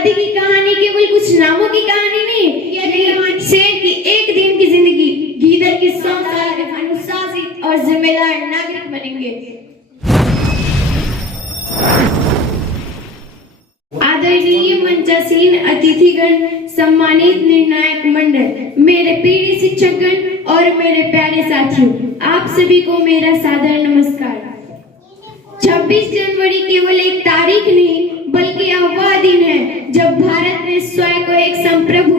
आजादी की कहानी केवल कुछ नामों की कहानी नहीं, यह शेर की एक दिन की जिंदगी, गीदड़ की 100 साल के अनुशासित और जिम्मेदार नागरिक बनेंगे। आदरणीय मंचासीन अतिथिगण, सम्मानित निर्णायक मंडल, मेरे प्रिय शिक्षकगण और मेरे प्यारे साथियों, आप सभी को मेरा सादर नमस्कार। 26 जनवरी केवल एक तारीख नहीं बल्कि यह वह दिन है जब भारत ने स्वयं को एक संप्रभु,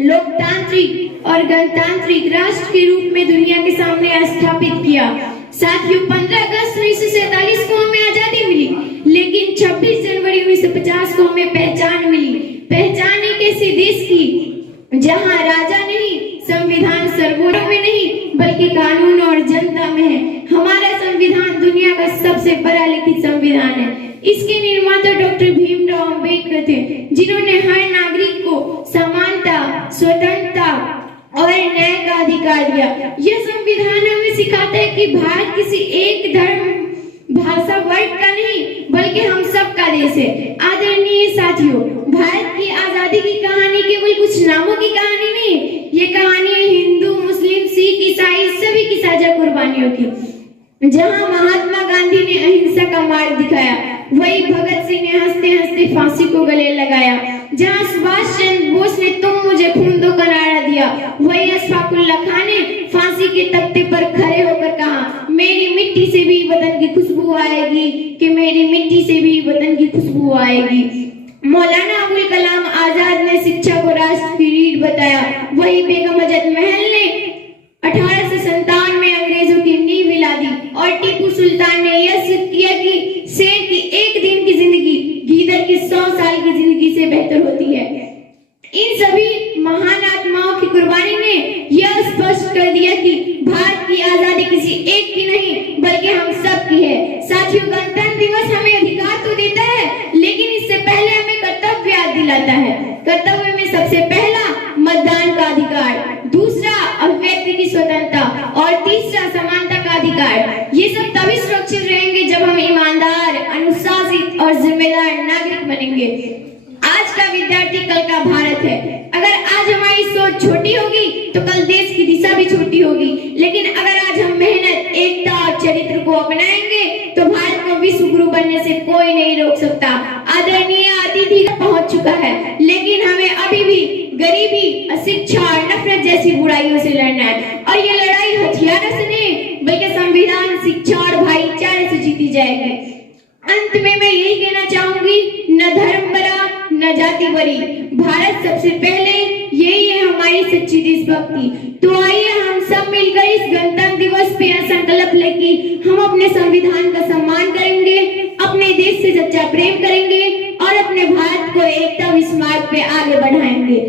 लोकतांत्रिक और गणतांत्रिक राष्ट्र के रूप में दुनिया के सामने स्थापित किया। साथियों, 15 अगस्त 1947 को हमें आजादी मिली, लेकिन 26 जनवरी 1950 को हमें पहचान मिली। पहचान एक ऐसे देश की जहां राजा नहीं, संविधान सर्वोच्च में नहीं बल्कि कानून और जनता में है। हमारा संविधान दुनिया का सबसे पढ़ा लिखित संविधान है। इसके निर्माता डॉक्टर भीमराव अंबेडकर थे, जिन्होंने हर नागरिक को समानता, स्वतंत्रता और न्याय का अधिकार दिया। यह संविधान हमें सिखाता है कि भारत किसी एक धर्म, भाषा, वर्ग का नहीं बल्कि हम सब का देश है। आदरणीय साथियों, भारत की आजादी की कहानी केवल कुछ नामों की कहानी नहीं, ये कहानी है हिंदू, मुस्लिम, सिख, ईसाई सभी की साझा कुर्बानियों की। जहां महात्मा गांधी ने अहिंसा का मार्ग दिखाया, वही भगत सिंह ने हंसते हंसते फांसी को गले लगाया। जहां सुभाष चंद्र बोस ने तुम मुझे खून दो का नारा दिया, वही अशफाक उल्लाह खान ने फांसी के तख्ते पर खड़े होकर कहा, मेरी मिट्टी से भी वतन की खुशबू आएगी, कि मेरी मिट्टी से भी वतन की खुशबू आएगी। मौलाना अबुल कलाम आजाद ने शिक्षा को राष्ट्र की रीढ़ बताया, वही बेगम हजरत महल ने 1857 में अंग्रेजों की नींव हिला दी, और टीपू सुल्तान ने यह सिद्ध किया कि शेर की एक दिन की जिंदगी गीदड़ की 100 साल की जिंदगी से बेहतर होती है। इन सभी महान आत्माओं की कुर्बानी ने यह स्पष्ट कर दिया कि भारत की आजादी किसी एक की नहीं बल्कि हम सब की है। साथियों, गणतंत्र दिवस हमें अधिकार तो देता है, लेकिन इससे पहले हमें कर्तव्य याद दिलाता है। कर्तव्य में सबसे पहला मतदान का अधिकार, दूसरा अभिव्यक्ति की स्वतंत्रता और तीसरा समानता का अधिकार। ये सब तभी सुरक्षित रहेंगे जब हम ईमानदार, अनुशासित और जिम्मेदार नागरिक बनेंगे। आज का विद्यार्थी कल का भारत है। अगर आज हमारी सोच छोटी होगी तो कल देश की दिशा भी छोटी होगी, लेकिन अगर आज हम मेहनत, एकता और चरित्र को अपनाएंगे तो भारत को विश्व गुरु बनने से कोई नहीं रोक सकता। आदरणीय अतिथि पहुंच चुका है, लेकिन हमें अभी भी गरीबी, अशिक्षा और नफरत जैसी बुराइयों से लड़ना है, और ये लड़ाई हथियारों से नहीं बल्कि संविधान, शिक्षा और भाईचारे से जीती जाएगी। अंत में मैं यही कहना चाहूंगी, न धर्म बड़ा न जाति बड़ी, भारत सबसे पहले, यही है हमारी सच्ची देशभक्ति। तो आइए हम सब मिलकर इस गणतंत्र दिवस पे संकल्प लें कि हम अपने संविधान का सम्मान करेंगे, अपने देश से सच्चा प्रेम करेंगे और अपने भारत को एकता विस्मार्ग पे आगे बढ़ाएंगे।